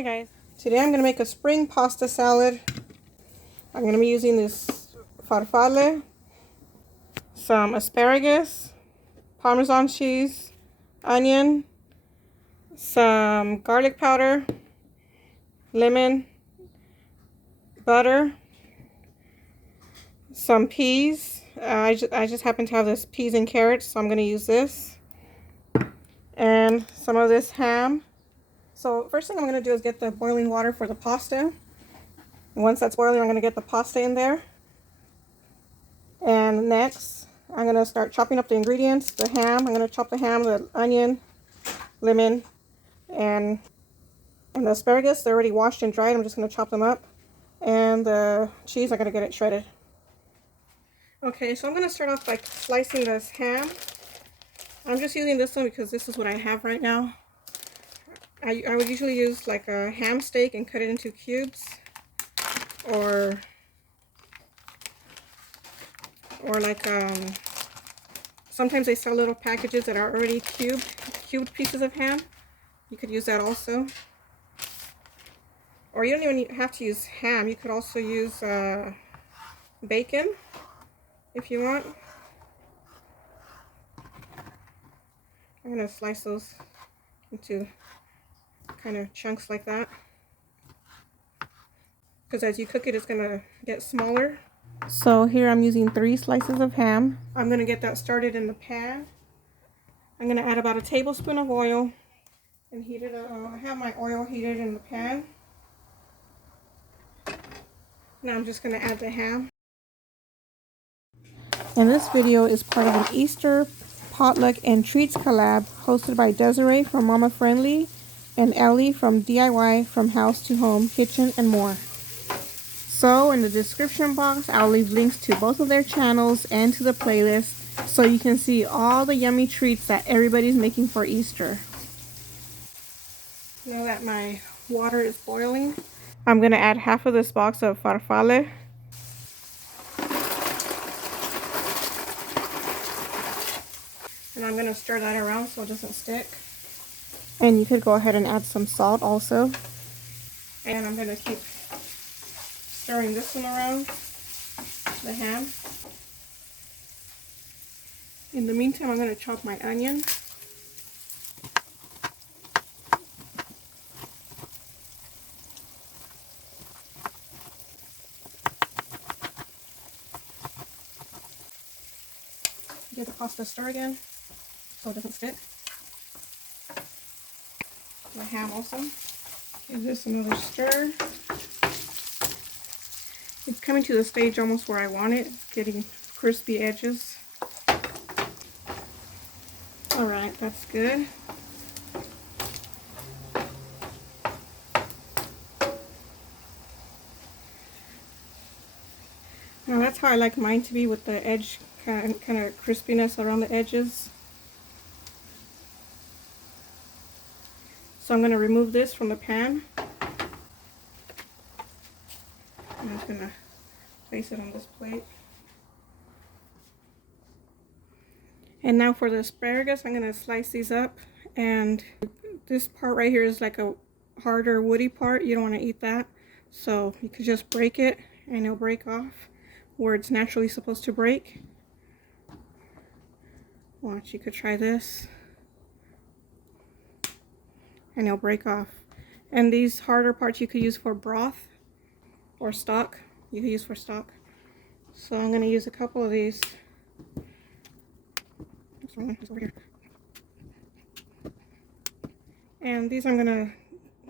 Hi guys. Today I'm going to make a spring pasta salad. I'm going to be using this farfalle, some asparagus, Parmesan cheese, onion, some garlic powder, lemon, butter, some peas. I just happen to have this peas and carrots, so I'm going to use this. And some of this ham. So first thing I'm going to do is get the boiling water for the pasta. And once that's boiling, I'm going to get the pasta in there. And next, I'm going to start chopping up the ingredients. The ham, I'm going to chop the ham, the onion, lemon, and the asparagus. They're already washed and dried. I'm just going to chop them up. And the cheese, I'm going to get it shredded. Okay, so I'm going to start off by slicing this ham. I'm just using this one because this is what I have right now. I would usually use like a ham steak and cut it into cubes, or like sometimes they sell little packages that are already cubed pieces of ham. You could use that also, or you don't even have to use ham. You could also use bacon if you want. I'm gonna slice those into kind of chunks like that, because as you cook it, it's gonna get smaller. So here I'm using 3 slices of ham. I'm gonna get that started in the pan. I'm gonna add about a tablespoon of oil and heat it up. I have my oil heated in the pan. Now I'm just gonna add the ham. And this video is part of an Easter potluck and treats collab hosted by Desiree from Mama Friendly and Ellie from DIY from House to Home Kitchen and more. So in the description box, I'll leave links to both of their channels and to the playlist so you can see all the yummy treats that everybody's making for Easter. Now that my water is boiling, I'm going to add half of this box of farfalle. And I'm going to stir that around so it doesn't stick. And you could go ahead and add some salt also. And I'm going to keep stirring this one around, the ham. In the meantime, I'm going to chop my onion. Get the pasta stir again so it doesn't stick. The ham also. Give this another stir. It's coming to the stage almost where I want it, getting crispy edges. Alright, that's good. Now that's how I like mine to be, with the edge kind of crispiness around the edges. So I'm going to remove this from the pan. I'm just going to place it on this plate. And now for the asparagus, I'm going to slice these up. And this part right here is like a harder woody part. You don't want to eat that. So you could just break it and it'll break off where it's naturally supposed to break. Watch, you could try this. And it'll break off. And these harder parts you could use for broth or stock. You could use for stock. So I'm going to use a couple of these. This one is over here. And these I'm going to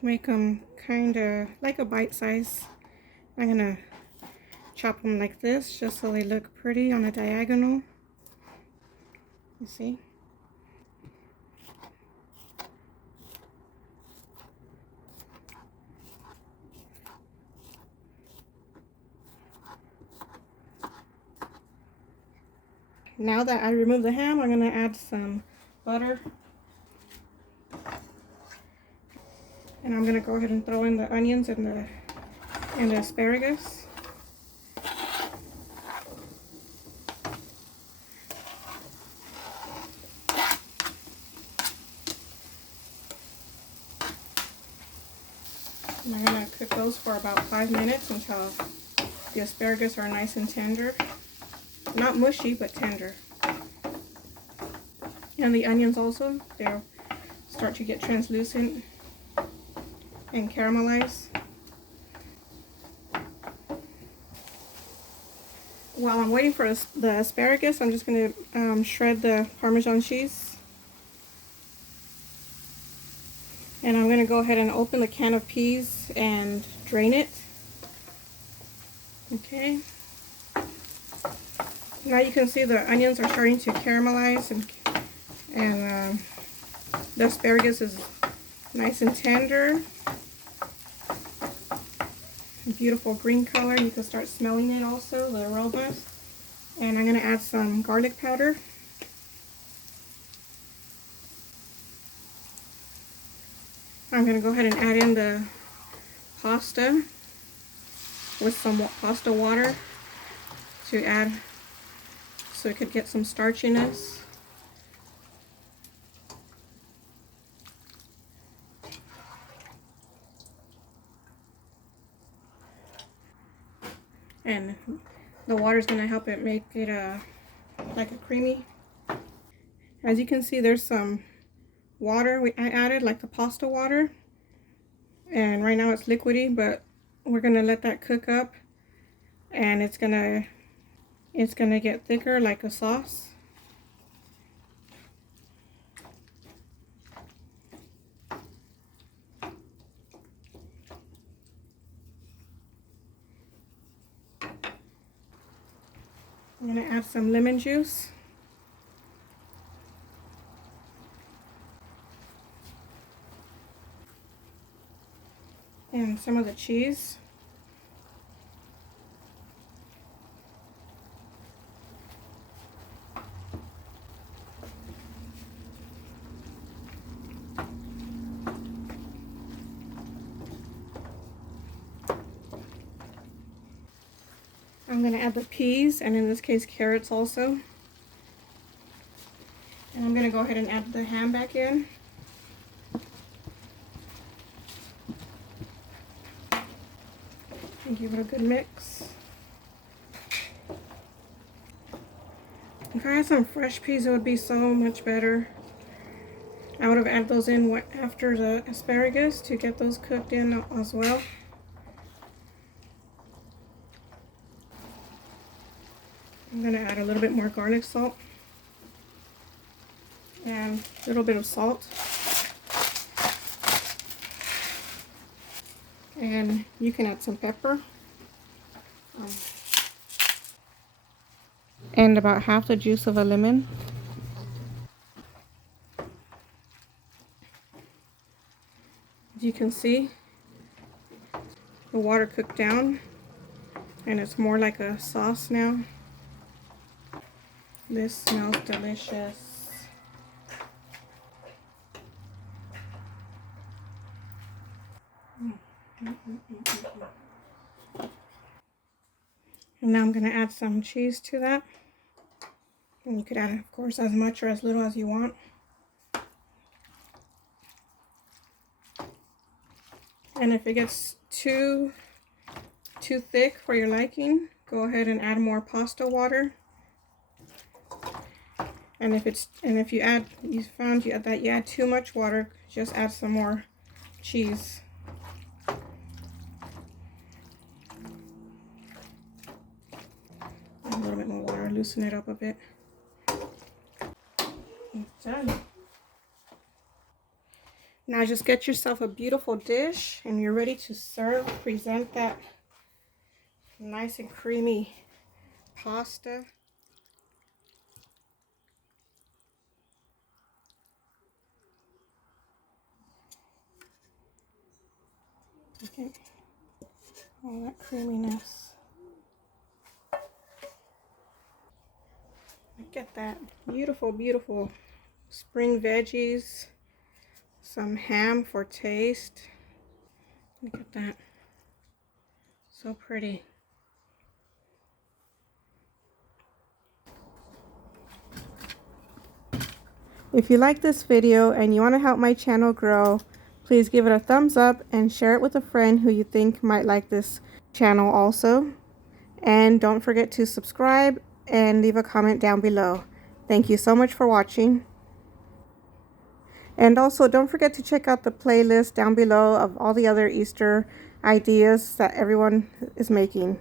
make them kind of like a bite size. I'm going to chop them like this just so they look pretty on a diagonal. You see? Now that I removed the ham, I'm going to add some butter. And I'm going to go ahead and throw in the onions and the asparagus. And I'm going to cook those for about 5 minutes until the asparagus are nice and tender. Not mushy, but tender. And the onions also, they'll start to get translucent and caramelize. While I'm waiting for the asparagus, I'm just going to shred the Parmesan cheese. And I'm going to go ahead and open the can of peas and drain it. Okay. Now you can see the onions are starting to caramelize, and the asparagus is nice and tender. Beautiful green color. You can start smelling it also, the aromas. And I'm going to add some garlic powder. I'm going to go ahead and add in the pasta with some pasta water to add so it could get some starchiness. And the water is going to help it make it like a creamy. As you can see, there's some water I added, like the pasta water. And right now it's liquidy, but we're going to let that cook up. And it's gonna get thicker like a sauce. I'm going to add some lemon juice. And some of the cheese. I'm going to add the peas, and in this case carrots also. And I'm going to go ahead and add the ham back in. And give it a good mix. If I had some fresh peas, it would be so much better. I would have added those in after the asparagus to get those cooked in as well. I'm going to add a little bit more garlic salt and a little bit of salt. And you can add some pepper. And about half the juice of a lemon. As you can see, the water cooked down and it's more like a sauce now. This smells delicious. And now I'm going to add some cheese to that. And you could add, of course, as much or as little as you want. And if it gets too thick for your liking, go ahead and add more pasta water. And if you found that you add too much water, just add some more cheese. A little bit more water, loosen it up a bit. It's done. Now just get yourself a beautiful dish and you're ready to serve. Present that nice and creamy pasta. Okay, all that creaminess. Look at that beautiful, beautiful spring veggies. Some ham for taste. Look at that. So pretty. If you like this video and you want to help my channel grow, Please give it a thumbs up and share it with a friend who you think might like this channel also. And don't forget to subscribe and leave a comment down below. Thank you so much for watching. And also don't forget to check out the playlist down below of all the other Easter ideas that everyone is making.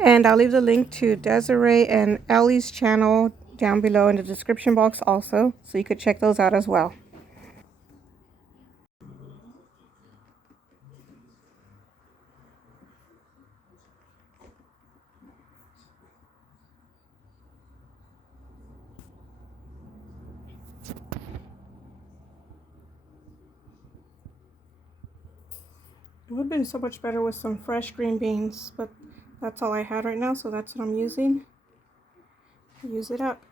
And I'll leave the link to Desiree and Ellie's channel down below in the description box also, so you could check those out as well. It would have been so much better with some fresh green beans, but that's all I had right now, so that's what I'm using. Use it up.